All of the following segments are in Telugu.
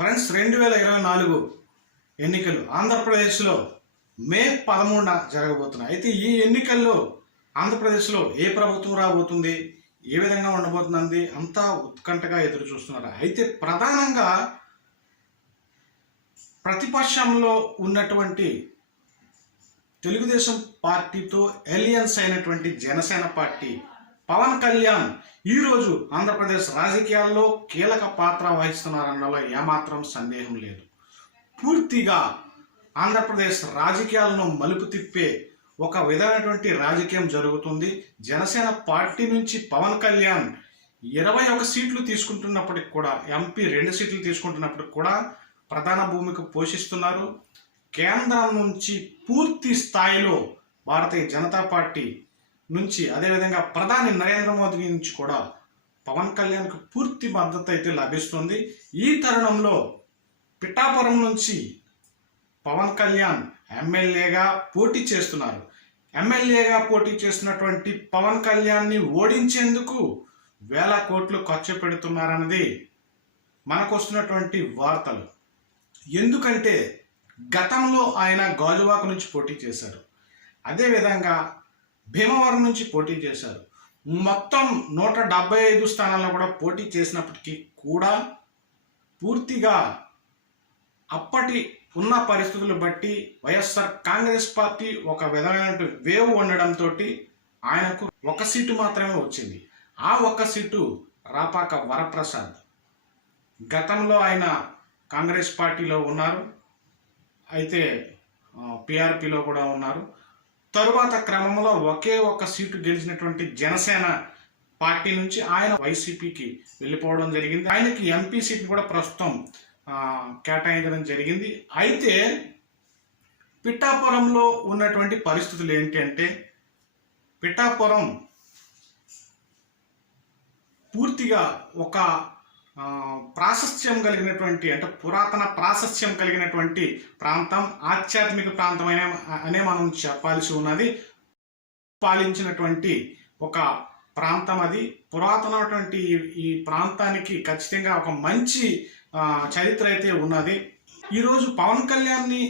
ఫ్రెండ్స్ 2024 ఎన్నికలు ఆంధ్రప్రదేశ్లో మే 13న జరగబోతున్నాయి. అయితే ఈ ఎన్నికల్లో ఆంధ్రప్రదేశ్లో ఏ ప్రభుత్వం రాబోతుంది, ఏ విధంగా ఉండబోతుంది అంతా ఉత్కంఠగా ఎదురు చూస్తున్నారు. అయితే ప్రధానంగా ప్రతిపక్షంలో ఉన్నటువంటి తెలుగుదేశం పార్టీతో ఎలియన్స్ అయినటువంటి జనసేన పార్టీ పవన్ కళ్యాణ్ ఈరోజు ఆంధ్రప్రదేశ్ రాజకీయాల్లో కీలక పాత్ర వహిస్తున్నారన్నలో ఏమాత్రం సందేహం లేదు. పూర్తిగా ఆంధ్రప్రదేశ్ రాజకీయాలను మలుపు తిప్పే ఒక విధమైనటువంటి రాజకీయం జరుగుతుంది. జనసేన పార్టీ నుంచి పవన్ కళ్యాణ్ 21 సీట్లు తీసుకుంటున్నప్పటికి కూడా, ఎంపీ 2 సీట్లు తీసుకుంటున్నప్పటికి కూడా ప్రధాన భూమిక పోషిస్తున్నారు. కేంద్రం నుంచి పూర్తి స్థాయిలో భారతీయ జనతా పార్టీ నుంచి, అదేవిధంగా ప్రధాని నరేంద్ర మోదీ నుంచి కూడా పవన్ కళ్యాణ్కు పూర్తి మద్దతు అయితే లభిస్తుంది. ఈ తరుణంలో పిఠాపురం నుంచి పవన్ కళ్యాణ్ ఎమ్మెల్యేగా పోటీ చేస్తున్నారు. ఎమ్మెల్యేగా పోటీ చేస్తున్నటువంటి పవన్ కళ్యాణ్ని ఓడించేందుకు వేల కోట్లు ఖర్చు పెడుతున్నారన్నది మనకు వస్తున్నటువంటి వార్తలు. ఎందుకంటే గతంలో ఆయన గాజువాక నుంచి పోటీ చేశారు, అదేవిధంగా భీమవరం నుంచి పోటీ చేశారు. మొత్తం 175 స్థానాల్లో కూడా పోటీ చేసినప్పటికీ కూడా పూర్తిగా అప్పటి ఉన్న పరిస్థితులు బట్టి వైఎస్ఆర్ కాంగ్రెస్ పార్టీ ఒక విధమైన వేవ్ ఉండడంతో ఆయనకు 1 సీటు మాత్రమే వచ్చింది. ఆ 1 సీటు రాపాక వరప్రసాద్. గతంలో ఆయన కాంగ్రెస్ పార్టీలో ఉన్నారు, అయితే పిఆర్పిలో కూడా ఉన్నారు. తరువాత క్రమంలో ఒకే 1 సీటు గెలిచినటువంటి జనసేన పార్టీ నుంచి ఆయన వైసీపీకి వెళ్ళిపోవడం జరిగింది. ఆయనకి ఎంపీ సీట్ కూడా ప్రస్తుతం కేటాయించడం జరిగింది. అయితే పిఠాపురంలో ఉన్నటువంటి పరిస్థితులు ఏంటి అంటే, పిఠాపురం పూర్తిగా ఒక ప్రాశస్త్యం కలిగినటువంటి, అంటే పురాతన ప్రాశస్త్యం కలిగినటువంటి ప్రాంతం, ఆధ్యాత్మిక ప్రాంతమైన అనే మనం చెప్పాల్సి ఉన్నది. పాలించినటువంటి ఒక ప్రాంతం అది. పురాతనటువంటి ఈ ప్రాంతానికి ఖచ్చితంగా ఒక మంచి చరిత్ర అయితే ఉన్నది. ఈరోజు పవన్ కళ్యాణ్ని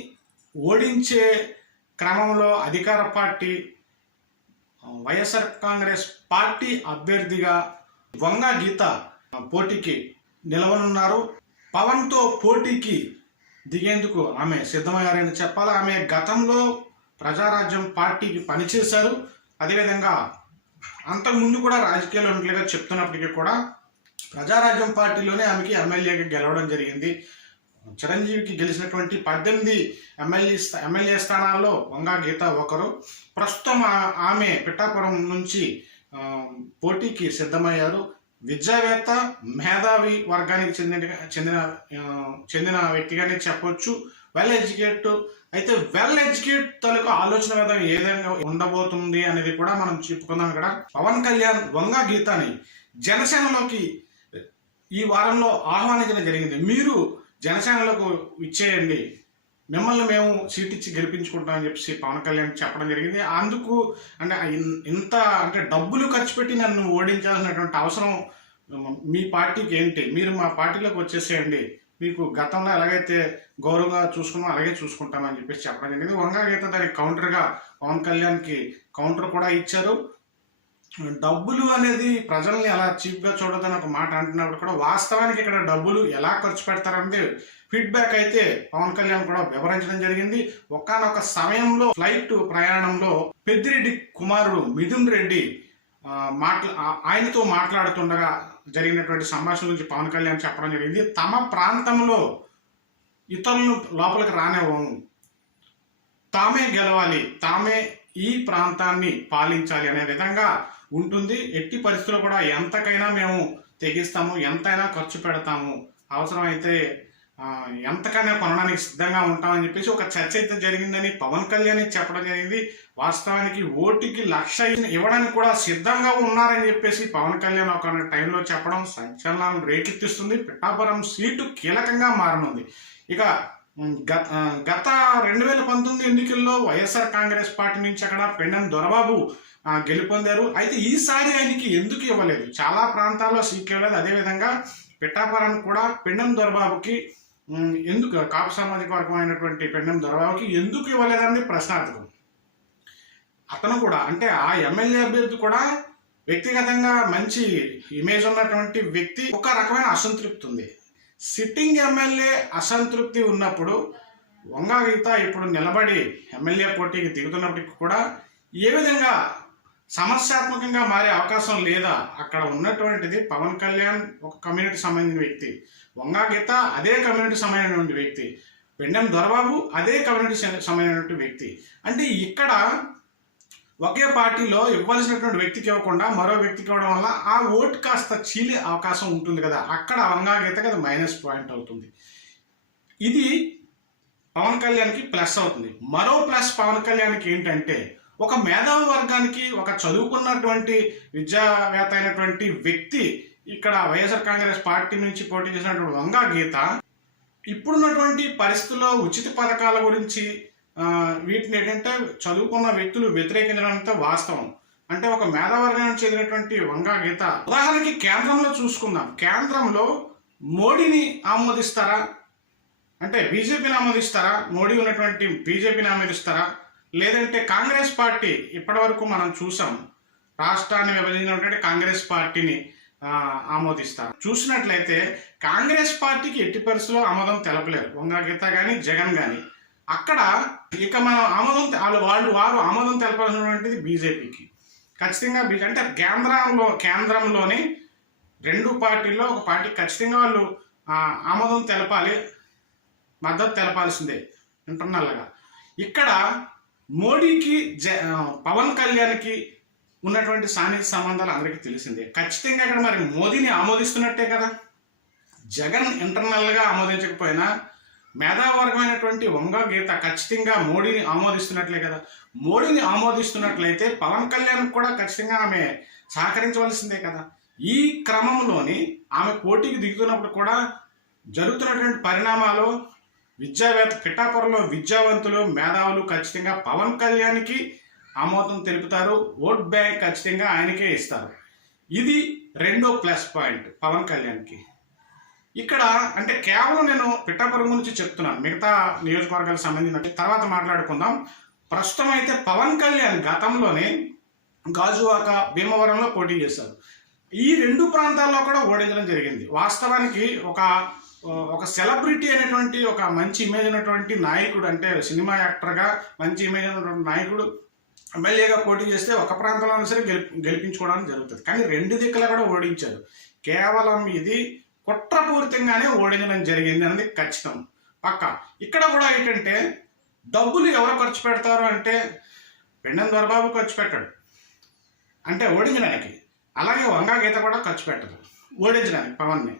ఓడించే క్రమంలో అధికార పార్టీ వైఎస్ఆర్ కాంగ్రెస్ పార్టీ అభ్యర్థిగా వంగ గీత పోటీకి నిలవనున్నారు. పవన్తో పోటీకి దిగేందుకు ఆమె సిద్ధమయ్యారని చెప్పాలి. ఆమె గతంలో ప్రజారాజ్యం పార్టీకి పనిచేశారు. అదేవిధంగా అంతకుముందు కూడా రాజకీయాల్లో ఉన్నట్లుగా చెప్తున్నప్పటికీ కూడా ప్రజారాజ్యం పార్టీలోనే ఆమెకి ఎమ్మెల్యేగా గెలవడం జరిగింది. చిరంజీవికి గెలిచినటువంటి 18 ఎమ్మెల్యే స్థానాల్లో వంగ గీత ఒకరు. ప్రస్తుతం ఆమె పిఠాపురం నుంచి పోటీకి సిద్ధమయ్యారు. విద్యావేత్త, మేధావి వర్గానికి చెందిన వ్యక్తిగానే చెప్పొచ్చు. Well educate. అయితే వెల్ ఎడ్యుకేట్ తాలూకు ఆలోచన విధానం ఏ విధంగా ఉండబోతుంది అనేది కూడా మనం చెప్పుకుందాం. ఇక్కడ పవన్ కళ్యాణ్ వంగ గీతని జనసేనలోకి ఈ వారంలో ఆహ్వానించడం జరిగింది. మీరు జనసేనలోకి ఇచ్చేయండి, మిమ్మల్ని మేము సీట్ ఇచ్చి గెలిపించుకుంటామని చెప్పేసి పవన్ కళ్యాణ్ చెప్పడం జరిగింది. అందుకు అంటే డబ్బులు ఖర్చు పెట్టి నన్ను ఓడించాల్సినటువంటి అవసరం మీ పార్టీకి ఏంటి, మీరు మా పార్టీలోకి వచ్చేసేయండి, మీకు గతంలో ఎలాగైతే గౌరవంగా చూసుకున్నామో అలాగే చూసుకుంటామని చెప్పేసి చెప్పడం జరిగింది. వంగ గీత దానికి కౌంటర్గా పవన్ కళ్యాణ్కి కౌంటర్ కూడా ఇచ్చారు. డబ్బులు అనేది ప్రజల్ని ఎలా చీప్గా చూడదని ఒక మాట అంటున్నప్పుడు కూడా వాస్తవానికి ఇక్కడ డబ్బులు ఎలా ఖర్చు పెడతారనేది ఫీడ్బ్యాక్ అయితే పవన్ కళ్యాణ్ కూడా వివరించడం జరిగింది. ఒకానొక సమయంలో ఫ్లైట్ ప్రయాణంలో పెద్దిరెడ్డి కుమారుడు మిథున్ రెడ్డి ఆయనతో మాట్లాడుతుండగా జరిగినటువంటి సంభాషణ గురించి పవన్ కళ్యాణ్ చెప్పడం జరిగింది. తమ ప్రాంతంలో ఇతరులను లోపలికి రానివ్వము, తామే గెలవాలి, తామే ఈ ప్రాంతాన్ని పాలించాలి అనే విధంగా ఉంటుంది. ఎట్టి పరిస్థితుల్లో కూడా ఎంతకైనా మేము తెగిస్తాము, ఎంతైనా ఖర్చు పెడతాము, అవసరమైతే ఎంతకైనా కొనడానికి సిద్ధంగా ఉంటామని చెప్పేసి ఒక చర్చ అయితే జరిగిందని పవన్ కళ్యాణ్ చెప్పడం జరిగింది. వాస్తవానికి ఓటుకి 1,00,000 ఇవ్వడానికి కూడా సిద్ధంగా ఉన్నారని చెప్పేసి పవన్ కళ్యాణ్ ఒక టైంలో చెప్పడం సంచలనాలను రేకెత్తిస్తుంది. పిఠాపురం సీటు కీలకంగా మారనుంది. ఇక గత 2019 ఎన్నికల్లో వైఎస్ఆర్ కాంగ్రెస్ పార్టీ నుంచి అక్కడ పెండెం దొరబాబు గెలుపొందారు. అయితే ఈసారి ఆయనకి ఎందుకు ఇవ్వలేదు, చాలా ప్రాంతాల్లో సీట్లు ఇవ్వలేదు. అదేవిధంగా పిఠాపురం కూడా పెండెం దొరబాబుకి ఎందుకు కాపు సామాజిక వర్గం అయినటువంటి పెండెం దొరబాబుకి ఎందుకు ఇవ్వలేదని ప్రశ్నార్థకం. అతను కూడా అంటే ఆ ఎమ్మెల్యే అభ్యర్థి కూడా వ్యక్తిగతంగా మంచి ఇమేజ్ ఉన్నటువంటి వ్యక్తి. ఒక రకమైన అసంతృప్తి ఉంది. సిట్టింగ్ ఎమ్మెల్యే అసంతృప్తి ఉన్నప్పుడు వంగా గీత ఇప్పుడు నిలబడి ఎమ్మెల్యే పోటీకి దిగుతున్నప్పటికీ కూడా ఏ విధంగా సమస్యాత్మకంగా మారే అవకాశం లేదా? అక్కడ ఉన్నటువంటిది పవన్ కళ్యాణ్ ఒక కమ్యూనిటీ సంబంధించిన వ్యక్తి, వంగా గీత అదే కమ్యూనిటీ సంబంధించినటువంటి వ్యక్తి, పెండెం దొరబాబు అదే కమ్యూనిటీ సంబంధించినటువంటి వ్యక్తి. అంటే ఇక్కడ ఒకే పార్టీలో ఇవ్వాల్సినటువంటి వ్యక్తికి ఇవ్వకుండా మరో వ్యక్తికి ఇవ్వడం వల్ల ఆ ఓటు కాస్త చీలే అవకాశం ఉంటుంది కదా. అక్కడ వంగా గీతకి అది మైనస్ పాయింట్ అవుతుంది. ఇది పవన్ కళ్యాణ్కి ప్లస్ అవుతుంది. మరో ప్లస్ పవన్ కళ్యాణ్కి ఏంటంటే ఒక మేధావి వర్గానికి ఒక చదువుకున్నటువంటి విద్యావేత్త అయినటువంటి వ్యక్తి ఇక్కడ వైఎస్ఆర్ కాంగ్రెస్ పార్టీ నుంచి పోటీ చేసినటువంటి వంగా గీత ఇప్పుడున్నటువంటి పరిస్థితుల్లో ఉచిత పథకాల గురించి వీటిని ఏంటంటే చదువుకున్న వ్యక్తులు వ్యతిరేకించడంతో వాస్తవం. అంటే ఒక మేధావర్గానికి చెందినటువంటి వంగా గీత ఉదాహరణకి కేంద్రంలో చూసుకుందాం. కేంద్రంలో మోడీని ఆమోదిస్తారా అంటే బీజేపీని ఆమోదిస్తారా? మోడీ ఉన్నటువంటి బీజేపీని ఆమోదిస్తారా? లేదంటే కాంగ్రెస్ పార్టీ ఇప్పటి వరకు మనం చూసాం రాష్ట్రాన్ని విభజించినటువంటి కాంగ్రెస్ పార్టీని ఆమోదిస్తారు. చూసినట్లయితే కాంగ్రెస్ పార్టీకి ఎట్టి పరిస్థితుల్లో ఆమోదం తెలపలేరు వంగా గీత కానీ జగన్ కానీ. అక్కడ ఇక మనం వారు ఆమోదం తెలపాల్సినటువంటిది బీజేపీకి ఖచ్చితంగా. అంటే కేంద్రంలోని రెండు పార్టీల్లో ఒక పార్టీ ఖచ్చితంగా వాళ్ళు ఆమోదం తెలపాలి, మద్దతు తెలపాల్సిందే ఇంటర్నల్గా. ఇక్కడ మోడీకి పవన్ కళ్యాణ్కి ఉన్నటువంటి సాన్నిహిత సంబంధాలు అందరికీ తెలిసిందే. ఖచ్చితంగా ఇక్కడ మరి మోదీని ఆమోదిస్తున్నట్టే కదా. జగన్ ఇంటర్నల్గా ఆమోదించకపోయినా మేధావర్గమైనటువంటి వంగా గీత ఖచ్చితంగా మోడీని ఆమోదిస్తున్నట్లే కదా. మోడీని ఆమోదిస్తున్నట్లయితే పవన్ కళ్యాణ్ కూడా ఖచ్చితంగా ఆమె సహకరించవలసిందే కదా. ఈ క్రమంలోని ఆమె పోటీకి దిగుతున్నప్పుడు కూడా జరుగుతున్నటువంటి పరిణామాలు విద్యావేత్త పిఠాపురంలో విద్యావంతులు మేధావులు ఖచ్చితంగా పవన్ కళ్యాణ్కి ఆమోదం తెలుపుతారు. ఓట్ బ్యాంక్ ఖచ్చితంగా ఆయనకే ఇస్తారు. ఇది రెండో ప్లస్ పాయింట్ పవన్ కళ్యాణ్కి. ఇక్కడ అంటే కేవలం నేను పిఠాపురం గురించి చెప్తున్నాను, మిగతా నియోజకవర్గాలకు సంబంధించిన తర్వాత మాట్లాడుకుందాం. ప్రస్తుతం అయితే పవన్ కళ్యాణ్ గతంలోనే గాజువాక భీమవరంలో పోటీ చేశారు. ఈ రెండు ప్రాంతాల్లో కూడా ఓడించడం జరిగింది. వాస్తవానికి ఒక సెలబ్రిటీ అనేటువంటి ఒక మంచి ఇమేజ్ ఉన్నటువంటి నాయకుడు, అంటే సినిమా యాక్టర్గా మంచి ఇమేజ్ ఉన్నటువంటి నాయకుడు ఎమ్మెల్యేగా పోటీ చేస్తే ఒక ప్రాంతంలో సరే గెలిపించుకోవడానికి జరుగుతుంది. కానీ రెండు దిక్కులా కూడా ఓడించారు. కేవలం ఇది కుట్రపూరితంగానే ఓడించడం జరిగింది అనేది ఖచ్చితం పక్క. ఇక్కడ కూడా ఏంటంటే డబ్బులు ఎవరు ఖర్చు పెడతారు అంటే పెండెం దొరబాబు ఖర్చు పెట్టాడు అంటే ఓడించడానికి. అలాగే వంగా గీత కూడా ఖర్చు పెట్టదు ఓడించడానికి పవన్ని.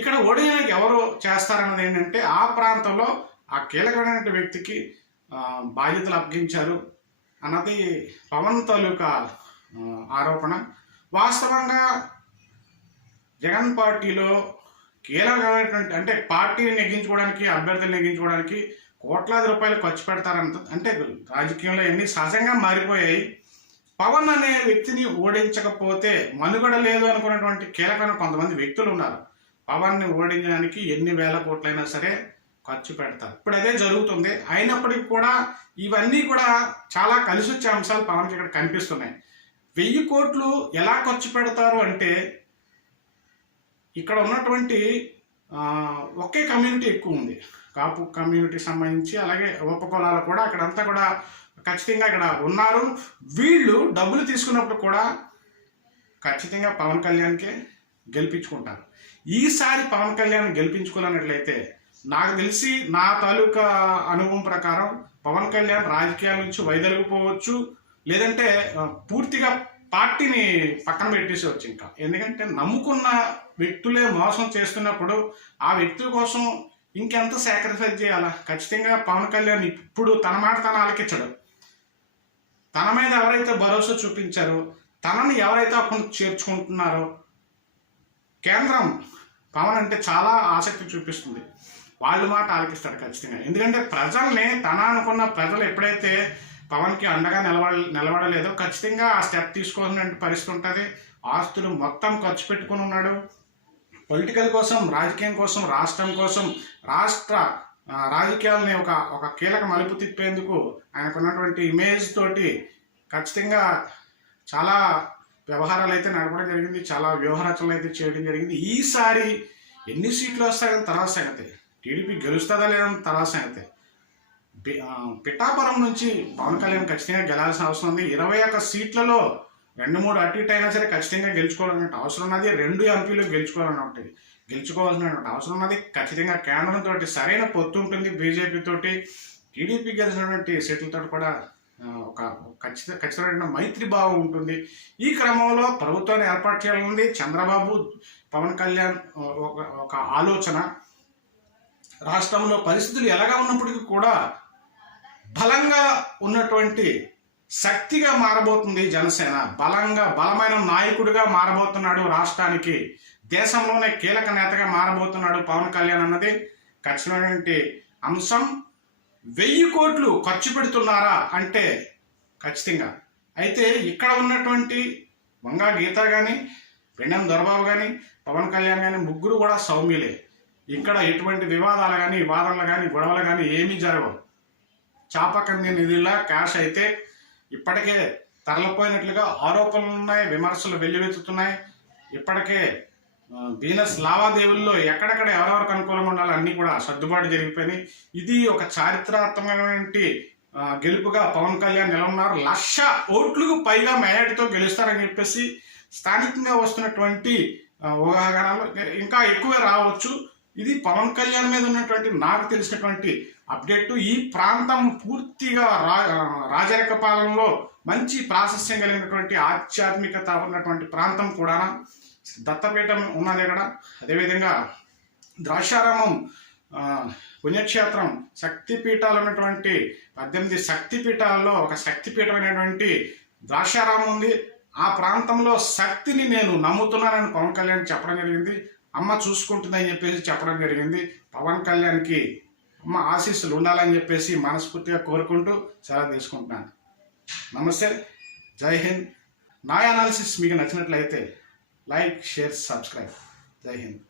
ఇక్కడ ఓడించడానికి ఎవరు చేస్తారన్నది ఏంటంటే ఆ ప్రాంతంలో ఆ కీలకమైన వ్యక్తికి బాధ్యతలు అప్పగించారు అన్నది పవన్ తాలూకా ఆరోపణ. వాస్తవంగా జగన్ పార్టీలో కీలకమైనటువంటి అంటే పార్టీని నెగ్గించుకోవడానికి అభ్యర్థులు నెగ్గించుకోవడానికి కోట్లాది రూపాయలు ఖర్చు పెడతారంట. అంటే రాజకీయంలో ఎన్ని సహజంగా మారిపోయాయి. పవన్ అనే వ్యక్తిని ఓడించకపోతే మనుగడ లేదు అనుకున్నటువంటి కీలకమైన కొంతమంది వ్యక్తులు ఉన్నారు. పవన్ని ఓడించడానికి ఎన్ని వేల కోట్లైనా సరే ఖర్చు పెడతారు. ఇప్పుడు అదే జరుగుతుంది. అయినప్పటికీ కూడా ఇవన్నీ కూడా చాలా కలిసి వచ్చే అంశాలు పవన్కి ఇక్కడ కనిపిస్తున్నాయి. 1000 కోట్లు ఎలా ఖర్చు పెడతారు అంటే ఇక్కడ ఉన్నటువంటి ఒకే కమ్యూనిటీ ఎక్కువ ఉంది, కాపు కమ్యూనిటీకి సంబంధించి. అలాగే ఉపకులాలు కూడా అక్కడంతా కూడా ఖచ్చితంగా ఇక్కడ ఉన్నారు. వీళ్ళు డబ్బులు తీసుకున్నప్పుడు కూడా ఖచ్చితంగా పవన్ కళ్యాణ్కే గెలిపించుకుంటారు. ఈసారి పవన్ కళ్యాణ్ గెలిపించుకోవాలన్నట్లయితే నాకు తెలిసి నా తాలూకా అనుభవం ప్రకారం పవన్ కళ్యాణ్ రాజకీయాల నుంచి వైదొలిగిపోవచ్చు, లేదంటే పూర్తిగా పార్టీని పక్కన పెట్టేసేవచ్చు. ఇంకా ఎందుకంటే నమ్ముకున్న వ్యక్తులే మోసం చేస్తున్నప్పుడు ఆ వ్యక్తుల కోసం ఇంకెంత సాక్రిఫైస్ చేయాలా? ఖచ్చితంగా పవన్ కళ్యాణ్ ఇప్పుడు తన మాట తన ఆలకించడు. తన మీద ఎవరైతే భరోసా చూపించారో, తనని ఎవరైతే అక్కడ చేర్చుకుంటున్నారో, కేంద్రం పవన్ అంటే చాలా ఆసక్తి చూపిస్తుంది. వాళ్ళ మాట ఆలకిస్తాడు ఖచ్చితంగా. ఎందుకంటే ప్రజల్ని తన అనుకున్న ప్రజలు ఎప్పుడైతే పవన్కి అండగా నిలబడలేదో ఖచ్చితంగా ఆ స్టెప్ తీసుకోవాల్సిన పరిస్థితి ఉంటుంది. ఆస్తులు మొత్తం ఖర్చు పెట్టుకుని ఉన్నాడు. పొలిటికల్ కోసం, రాజకీయం కోసం, రాష్ట్రం కోసం, రాష్ట్ర రాజకీయాలని ఒక కీలక మలుపు తిప్పేందుకు ఆయనకున్నటువంటి ఇమేజ్ తోటి ఖచ్చితంగా చాలా వ్యవహారాలు అయితే నడపడం జరిగింది, చాలా వ్యూహరచనలు అయితే చేయడం జరిగింది. ఈసారి ఎన్ని సీట్లు వస్తాయని తర్వాత సంగతి, టీడీపీ గెలుస్తుందా లేదని తర్వాత సంగతి. పిఠాపురం నుంచి పవన్ కళ్యాణ్ ఖచ్చితంగా గెలాల్సిన అవసరం ఉంది. 21 సీట్లలో 2-3 అటు ఇటు అయినా సరే ఖచ్చితంగా గెలుచుకోవాలనే అవసరం ఉన్నది. 2 ఎంపీలు గెలుచుకోవాల్సిన అవసరం ఉన్నది. ఖచ్చితంగా కేంద్రంతో సరైన పొత్తు ఉంటుంది. బీజేపీ తోటి టీడీపీ గెలిచినటువంటి సీట్లతో కూడా ఒక ఖచ్చితమైన మైత్రి భావం ఉంటుంది. ఈ క్రమంలో ప్రభుత్వాన్ని ఏర్పాటు చేయాలన్నది చంద్రబాబు, పవన్ కళ్యాణ్ ఒక ఆలోచన. రాష్ట్రంలో పరిస్థితులు ఎలాగా ఉన్నప్పటికీ కూడా బలంగా ఉన్నటువంటి శక్తిగా మారబోతుంది జనసేన. బలమైన నాయకుడిగా మారబోతున్నాడు రాష్ట్రానికి. దేశంలోనే కీలక నేతగా మారబోతున్నాడు పవన్ కళ్యాణ్ అన్నది ఖచ్చితమైనటువంటి అంశం. 1000 కోట్లు ఖర్చు పెడుతున్నారా అంటే ఖచ్చితంగా. అయితే ఇక్కడ ఉన్నటువంటి వంగా గీత కానీ, పెండెం దొరబాబు కానీ, పవన్ కళ్యాణ్ కానీ ముగ్గురు కూడా సౌమ్యులే. ఇక్కడ ఎటువంటి వివాదాలు కానీ, వాదనలు కానీ, గొడవలు కానీ ఏమీ జరగవు. చాపకంది నిధుల క్యాష్ అయితే ఇప్పటికే తరలిపోయినట్లుగా ఆరోపణలు ఉన్నాయి, విమర్శలు వెల్లువెత్తుతున్నాయి. ఇప్పటికే బిజినెస్ లావాదేవీల్లో ఎక్కడెక్కడ ఎవరెవరికి అనుకూలంగా ఉండాలో అన్నీ కూడా సర్దుబాటు జరిగిపోయినాయి. ఇది ఒక చారిత్రాత్మకమైనటువంటి గెలుపుగా పవన్ కళ్యాణ్ నిలబడినారు. 1,00,000 ఓట్లకు పైగా మెజార్టీతో గెలుస్తారని చెప్పేసి స్థానికంగా వస్తున్నటువంటి ఊహాగానాలు ఇంకా ఎక్కువే రావచ్చు. ఇది పవన్ కళ్యాణ్ మీద ఉన్నటువంటి నాకు తెలిసినటువంటి అప్డేట్. ఈ ప్రాంతం పూర్తిగా రాజరిక పాలనలో మంచి ప్రాశస్యం కలిగినటువంటి ఆధ్యాత్మికత ఉన్నటువంటి ప్రాంతం కూడా. దత్తపీఠం ఉన్నది ఇక్కడ. అదేవిధంగా ద్రాక్షారామం పుణ్యక్షేత్రం, శక్తిపీఠాలు ఉన్నటువంటి 18 శక్తిపీఠాలలో ఒక శక్తిపీఠమైనటువంటి ద్రాక్షారామం ఉంది. ఆ ప్రాంతంలో శక్తిని నేను నమ్ముతున్నానని పవన్ కళ్యాణ్ చెప్పడం జరిగింది. అమ్మ చూసుకుంటుందని చెప్పేసి చెప్పడం జరిగింది. పవన్ కళ్యాణ్కి అమ్మ ఆశీస్సులు ఉండాలని చెప్పేసి మనస్ఫూర్తిగా కోరుకుంటూ సెలవు తీసుకుంటున్నాను. నమస్తే, జై హింద్. నా అనాలిసిస్ మీకు నచ్చినట్లయితే లైక్, షేర్, సబ్స్క్రైబ్. జై హింద్.